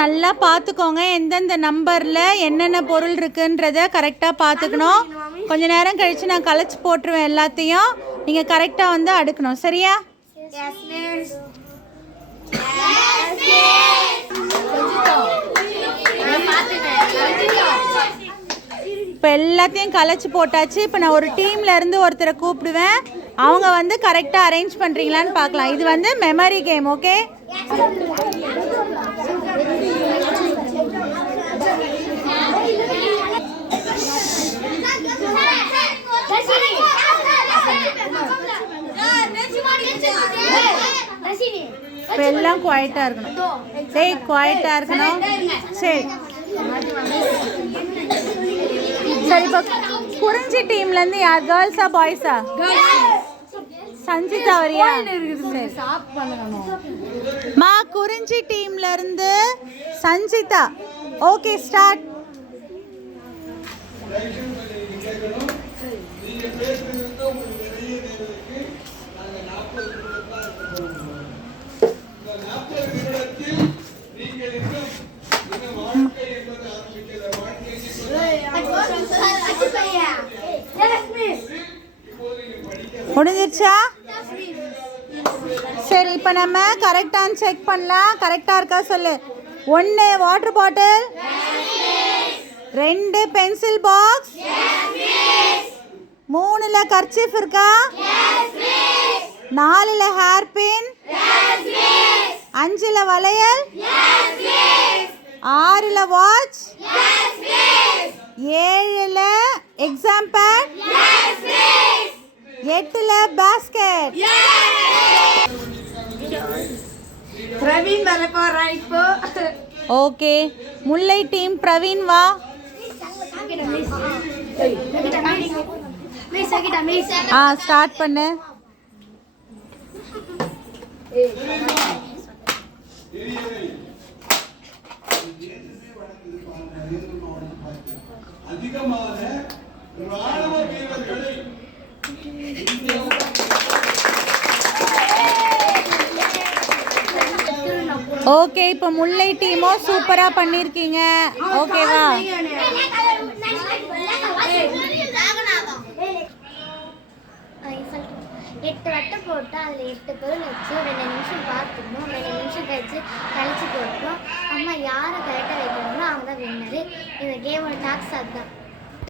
நல்லா பார்த்துக்கோங்க, எந்தெந்த நம்பரில் என்னென்ன பொருள் இருக்குன்றத கரெக்டாக பார்த்துக்கணும். கொஞ்ச நேரம் கழித்து நான் கலைச்சி போட்டுருவேன் எல்லாத்தையும். நீங்கள் கரெக்டாக வந்து அடுக்கணும். சரியா? இப்போ எல்லாத்தையும் கலைச்சி போட்டாச்சு. இப்போ நான் ஒரு டீமில் இருந்து ஒருத்தரை கூப்பிடுவேன். அவங்க வந்து கரெக்டாக அரேஞ்ச் பண்ணுறீங்களான்னு பார்க்கலாம். இது வந்து மெமரி கேம். ஓகே, இப்போ எல்லாம் குவாய்ட்டாக இருக்கணும். டேய், குவாய்ட்டாக இருக்கணும். சரி சரி. இப்போ குறிஞ்சி டீம்லேருந்து யார்? கேர்ள்ஸா பாய்ஸா? சஞ்சிதா வரியா? மா, குறிஞ்சி டீம்லேருந்து சஞ்சிதா. Okay, start. முடிஞ்சிருச்சா? சரி, இப்போ நம்ம கரெக்டான்னு செக் பண்ணலாம். கரெக்டாக இருக்கா சொல்லு. 1 water bottle, 2 pencil box, 3 kerchief இருக்கா, 4 ஹேர் பின், 5 வளையல், 6 watch, 7 exam bad, 8 basket. Praveen வர போறா இப்போ. ஓகே, முல்லை டீம் பிரவீன் வா. ஸ்டார்ட் பண்ணு. ஓகே, இப்போ முல்லை டீமோ சூப்பரா பண்ணிருக்கீங்க. ஓகேவா? எட்டு வட்டை போட்டு அதில் 8 பொருள் வச்சு 2 நிமிஷம் பார்த்துக்கணும். 2 நிமிஷம் கழிச்சு கழிச்சு போட்டோம். அம்மா யாரை கரெக்டாக வைக்கணும்னோ அவங்க தான் வின்னரு. இந்த கேமோட டாக்ஸ் அதுதான்.